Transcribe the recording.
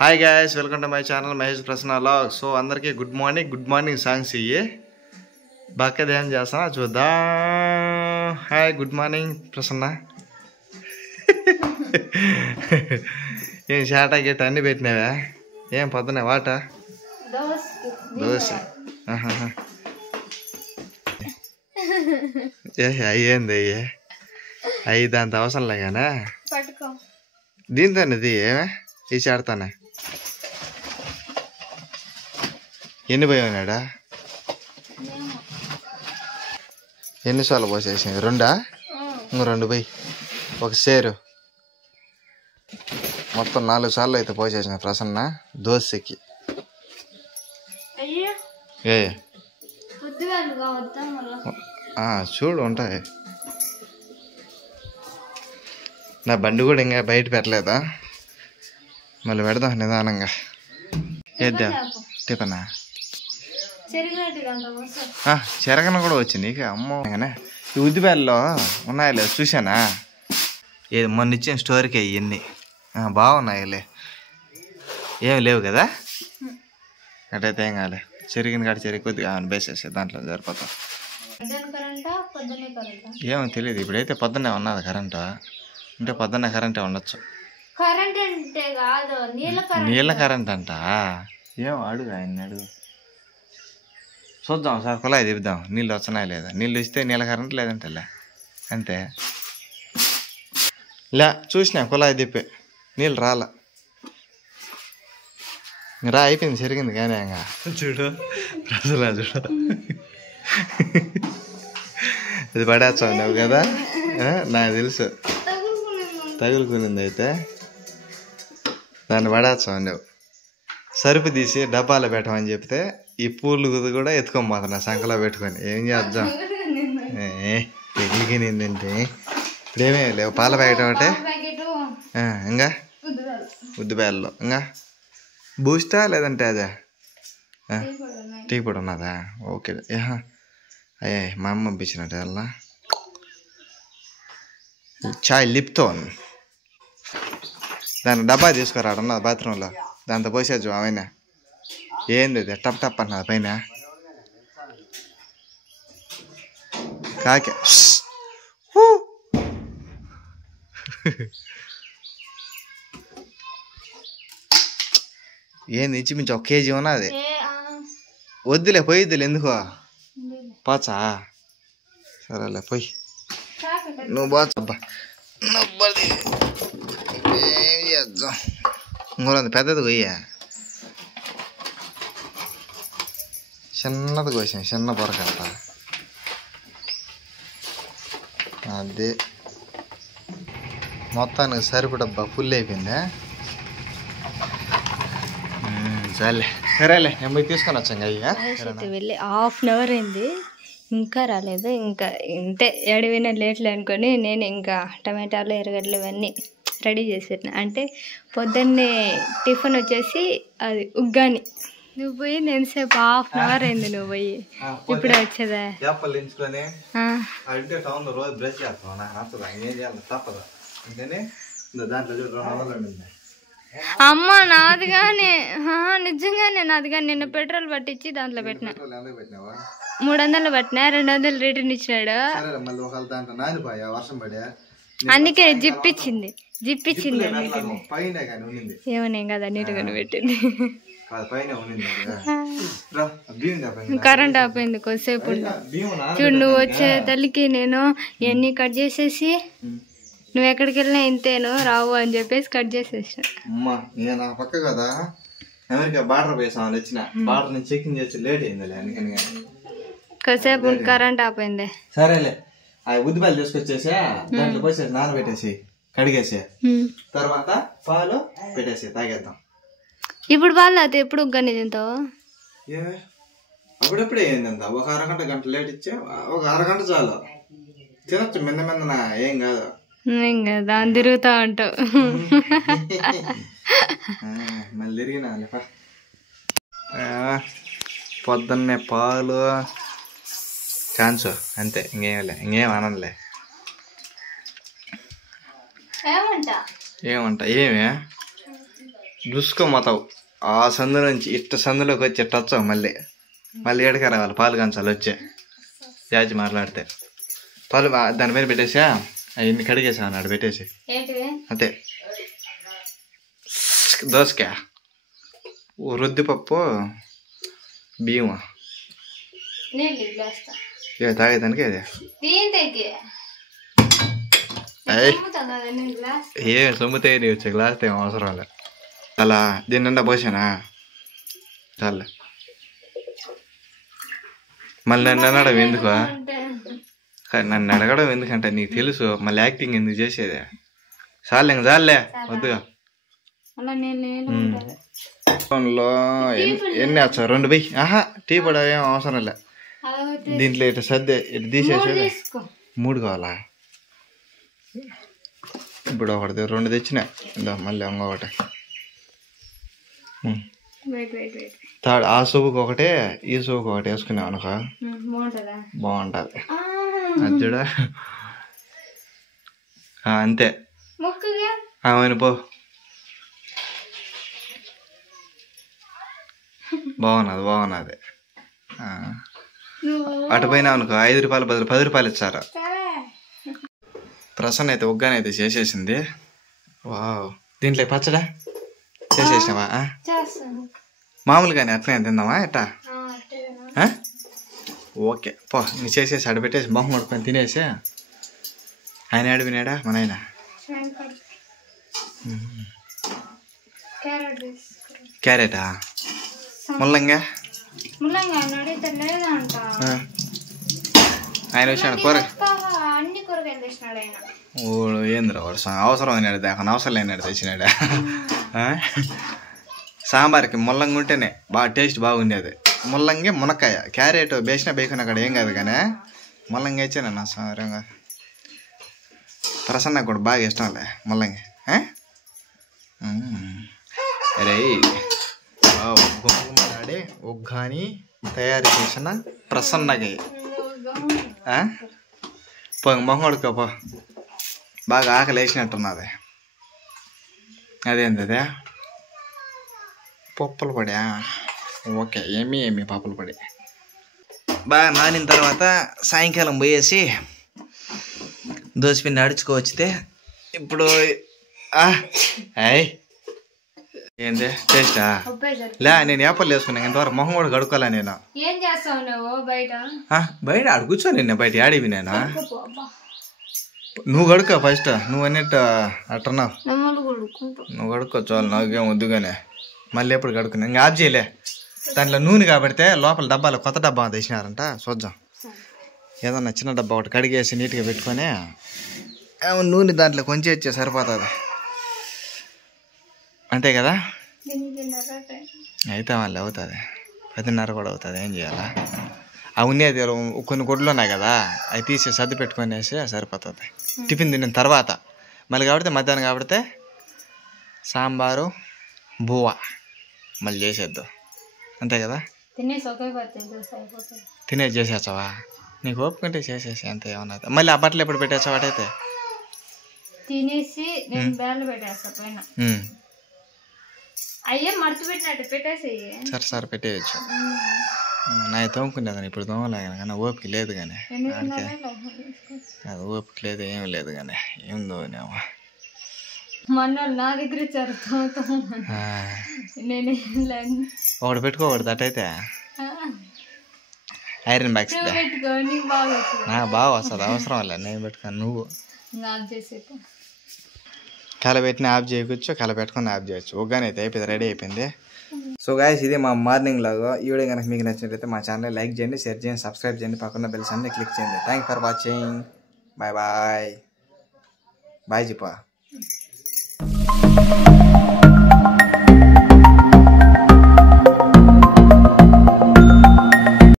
Hi guys welcome to my channel Mahesh Prasanna vlog. सो अंदर की good morning songs ये बाकी ध्यान చేస్తా చూద్దాం। हाय गुड मॉर्निंग प्रसन्न ఏం షాట గిట అన్ని పెట్టినావా? ఏం పొద్దునే వాట దోశ అయ్యింది అయ్యే అయ్యి దాంతో అవసరం లేగానా దీంతోనేది ఏమే ఈ చాడతానే ఎన్ని పోయి ఉన్నాడా? ఎన్నిసార్లు పోసేసింది? రెండా? ఇంకో రెండు పోయి ఒక సేరు మొత్తం 4 సార్లు అయితే పోసేసిన ప్రసన్న దోశకి। ఏ చూడు ఉంటాయి। నా బండి కూడా ఇంకా బయట పెట్టలేదా? మళ్ళీ పెడదాం నిదానంగా। ఏద్దా టిఫనా చెరగన కూడా వచ్చింది ఇక అమ్మో। ఈ ఉద్దిపేలలో ఉన్నాయిలే చూసానా? ఏది మొన్న ఇచ్చిన స్టోరీకి ఇవన్నీ బాగున్నాయిలే, ఏమి లేవు కదా? అటైతే ఏం కాలే, చెరిగిన కాడ చెరిగి కొద్దిగా బేసేసే దాంట్లో సరిపోతాం। ఏమో తెలియదు, ఇప్పుడైతే పొద్దున్నే ఉన్నది కరెంటు, అంటే పొద్దున్నే కరెంటే ఉండొచ్చు। నీళ్ళ కరెంట్ అంట ఏమో అడుగు, ఆయన అడుగు చూద్దాం సార్, కుళాయి తిప్పుదాం నీళ్ళు వస్తున్నాయి లేదా। నీళ్ళు ఇస్తే నీళ్ళ కరెంట్ లేదంటే లే అంతే లే। చూసినా కుళాయి తిప్పి నీళ్ళు రాలా, రా అయిపోయింది జరిగింది కానీ ఇంకా చూడు ప్రజలా చూడు అది పడేస్తావు నువ్వు కదా, నాకు తెలుసు తగులుకునింది అయితే దాన్ని పడేస్తావు నువ్వు। సరుపు తీసి డబ్బాలో పెట్టమని చెప్తే ఈ పూలు కూడా ఎత్తుకోబోతున్నా సంకలో పెట్టుకొని, ఏం చేద్దాం తగిలికినిందంటే ఇప్పుడేమే లేవు। పాల ప్యాకెట్ ఒకటే, ఇంకా ఉద్దిపేలలో ఇంకా బూస్టా లేదంటే అదే టీ పొడి ఉన్నదా? ఓకే అయ్యే మా అమ్మ పంపించినట్టు అలా చాయ్ లిప్టోన్, దాన్ని డబ్బా తీసుకురాడున్నది బాత్రూంలో, దాంతో పోసేచ్చు ఆమెనా। ఏంది అది టప్ టప్ అన్నది పైన కాకే ఏంది ఇచ్చిమించి 1 కేజీ ఉన్నది, వద్దులే పోయిద్దులే ఎందుకో పోచా, సరేలే పోయి నువ్వు పోచబ్బా నవ్వది ఏం చేద్దాం। ఇంకోంది పెద్దది పోయా, చిన్నది కోసాం చిన్న పొరకంట అదే మొత్తానికి సరిపడబ్బా ఫుల్ అయిపోయిందా? సరేలే సరేలే నేను పోయి తీసుకొని వచ్చాను అయ్యా। వెళ్ళి 1/2 అవర్ అయింది ఇంకా రాలేదు, ఇంకా ఇంతే ఎడవైనా లేట్లే అనుకొని నేను ఇంకా టమాటాలు ఎర్రగడ్డలు ఇవన్నీ రెడీ చేసి పెట్టిన। అంటే పొద్దున్నే టిఫిన్ వచ్చేసి అది ఉగ్గాని, నువ్వు పోయి ఎంతసేపు 1/2 అవర్ అయింది నువ్వు పోయి ఇప్పుడే వచ్చేదా? అమ్మ నాదిగానే నిజంగానే నాదిగా నిన్న పెట్రోల్ పట్టించి దాంట్లో పెట్టిన 300 పట్టినా 200 రిటర్న్ ఇచ్చినాడు, అందుకే జిప్పిచ్చింది ఏమనే కదా నీటుగానే పెట్టింది। కరెంట్ ఆపోయింది కొద్దిసేపు చూడు, నువ్వు వచ్చే తల్లికి నేను ఇవన్నీ కట్ చేసేసి నువ్వు ఎక్కడికి వెళ్ళినా ఇంతేను రావు అని చెప్పేసి కట్ చేసేసిన। పక్క కదా అమెరికా బార్డర్ పోసాను వచ్చిన, బార్డర్ నుంచి చెకింగ్ చేసి లేట్ అయింది అందుకని కొద్దిసేపు కరెంట్ ఆపోయింది। సరేలే ఆ ఉద్దిపాయలు తీసుకొచ్చేసా దాంట్లో పోసేసి నానబెట్టేసి కడిగేసి తర్వాత పాలు పెట్టేసి తాగేద్దాం। ఇప్పుడు పాలు అయితే ఎప్పుడు ఉగ్గాని తింటావు? అప్పుడప్పుడే ఏందంత ఒక అరగంట గంట లేట్ ఇచ్చా, ఒక అరగంట చాలు తినొచ్చు మిన్న మిన్న ఏం కాదు, దాన్ని తిరుగుతా ఉంటావు మళ్ళీ తిరిగినా పొద్దున్నే పాలు కాన్సో అంతే, ఇంకేం అనలే। ఏమంట ఏమే దుసుకోమతావు ఆ సందు నుంచి ఇట్ట సందులోకి వచ్చి ఇట్ట వచ్చావు మళ్ళీ ఏడక రావాలి పాలు కంచాలు వచ్చే జాచి మాట్లాడితే పాలు దాని మీద పెట్టేసా అవన్నీ కడిగేసా అన్నాడు పెట్టేసి అంతే దోసకాయ రుద్దిపప్పు బియ్యం తాగేదానికి అదే ఏ సొమ్ముతే వచ్చే గ్లాస్ ఏం అవసరం లే అలా దీని నిండా పోసానా చాలే మళ్ళీ నన్ను అనడం ఎందుకు నన్ను అడగడం ఎందుకంటే నీకు తెలుసు మళ్ళీ యాక్టింగ్ ఎందుకు చేసేది చాలే ఇంక చాలే వద్దుగా ఎన్ని వచ్చావు 2 బై టీ పొడి ఏం అవసరం లే దీంట్లో ఇటు సర్దే ఇటు తీసేసేది 3 కావాలా ఇప్పుడు ఒకటి 2 తెచ్చినా ఇందా మళ్ళీ ఇంకొకటి థర్డ్ ఆ సూపుకి ఒకటే ఈ సూపుకి ఒకటి వేసుకున్నావు అనుకో బాగుంటుంది అది చూడ అంతే అవును పో బాగున్నది అటు పోయినా అనుకో 5 రూపాయల బదులు 10 రూపాయలు ఇచ్చారు ప్రసన్న అయితే ఒగ్గానైతే చేసేసింది వావ్ దీంట్లో పచ్చడా చేసేసినావా మామూలుగానే అట్లనే తిందామా ఎట్టా ఓకే పో నీ చేసేసి అడబెట్టేసి మొహం కొడుకొని తినేసి ఆయన అడిగినాడా మన ఆయన క్యారెటా ముల్లంగా ఆయన వచ్చాడు కూర ఓడు ఏంద్రా వాడు అవసరం అయినాడు దాకా అవసరం లేనాడు తెచ్చినాడా సాంబార్కి ముల్లంగా ఉంటేనే బాగా టేస్ట్ బాగుండేది ముల్లంగి మునక్కాయ క్యారెట్ బేసిన బేసిన అక్కడ ఏం కాదు కానీ ముల్లంగి ఇచ్చానన్న సారంగా ప్రసన్న కూడా బాగా ఇష్టంలే ముల్లంగి అరే గుమ్మగుమ్మలాడే ఒగ్గాని తయారు చేసిన ప్రసన్నగా పో మొహం కొడుకోపో బాగా ఆకలి వేసినట్టున్నది అదేంది అదే పప్పుల పొడి ఓకే ఏమి పప్పుల పొడి బాగా నానిన తర్వాత సాయంకాలం పోయేసి దోశపిండి అడుచుకోవచ్చితే ఇప్పుడు ఏంది టేస్టా లే నేను ఏపర్లు వేసుకున్నాను ఇంతవరకు మొహం కూడా కడుక్కోలే నేను బయట ఆడు కూర్చో నిన్న బయట ఆడివి నేను నువ్వు కడుక్కో ఫస్ట్ నువ్వు అన్నట్టు అట్టున్నావు నువ్వు కడుక్కో చాలు నాకేం వద్దుగానే మళ్ళీ ఎప్పుడు కడుక్కున్నా ఇంకా ఆఫ్ చేయలే దాంట్లో నూనె కాబడితే లోపల డబ్బాలో కొత్త డబ్బా తెచ్చినారంట చూద్దాం ఏదన్నా చిన్న డబ్బా ఒకటి కడిగేసి నీట్గా పెట్టుకొని నూనె దాంట్లో కొంచెం ఇచ్చే సరిపోతుంది అంతే కదా అయితే మళ్ళీ అవుతుంది 10:30 కూడా అవుతుంది ఏం చేయాలా అవన్నీ అది కొన్ని గుడ్లు ఉన్నాయి కదా అవి తీసి సర్ది పెట్టుకునేసి సరిపోతుంది టిఫిన్ తిన్న తర్వాత మళ్ళీ కాబట్టి మధ్యాహ్నం కాబట్టి సాంబారు బువ్వ మళ్ళీ చేసేద్దాం అంతే కదా తినేసి చేసేసావా నీకు ఓపుకుంటే చేసేసి అంతే ఏమన్నా మళ్ళీ ఆ బట్టలు ఎప్పుడు పెట్టేసావు అటైతే తినేసి సరే పెట్టేయచ్చు నా తోముకునేదాన్ని ఇప్పుడు తోమలేగానే కానీ ఓపిక లేదు కానీ అది ఓపిక లేదు ఏం లేదు కానీ ఏందో నా దగ్గర ఒకటి పెట్టుకోకూడదు అటైతే ఐరన్ బ్యాగ్స్ బాగా వస్తుంది అవసరం లే నేను పెట్టుకోను నువ్వు కలబెట్టిన ఆఫ్ చేయవచ్చు కలబెట్టుకుని ఆఫ్ చేయొచ్చు ఒగ్గానే అయితే అయిపోయింది రెడీ అయిపోయింది సో గాయస్ ఇది మా మార్నింగ్ లాగా ఈ వీడియో కనుక మీకు నచ్చినట్లయితే మా ఛానల్ లైక్ చేయండి షేర్ చేయండి సబ్స్క్రైబ్ చేయండి పక్కన బెల్స్ అన్ని క్లిక్ చేయండి థ్యాంక్ ఫర్ వాచింగ్ బాయ్ చెప్పా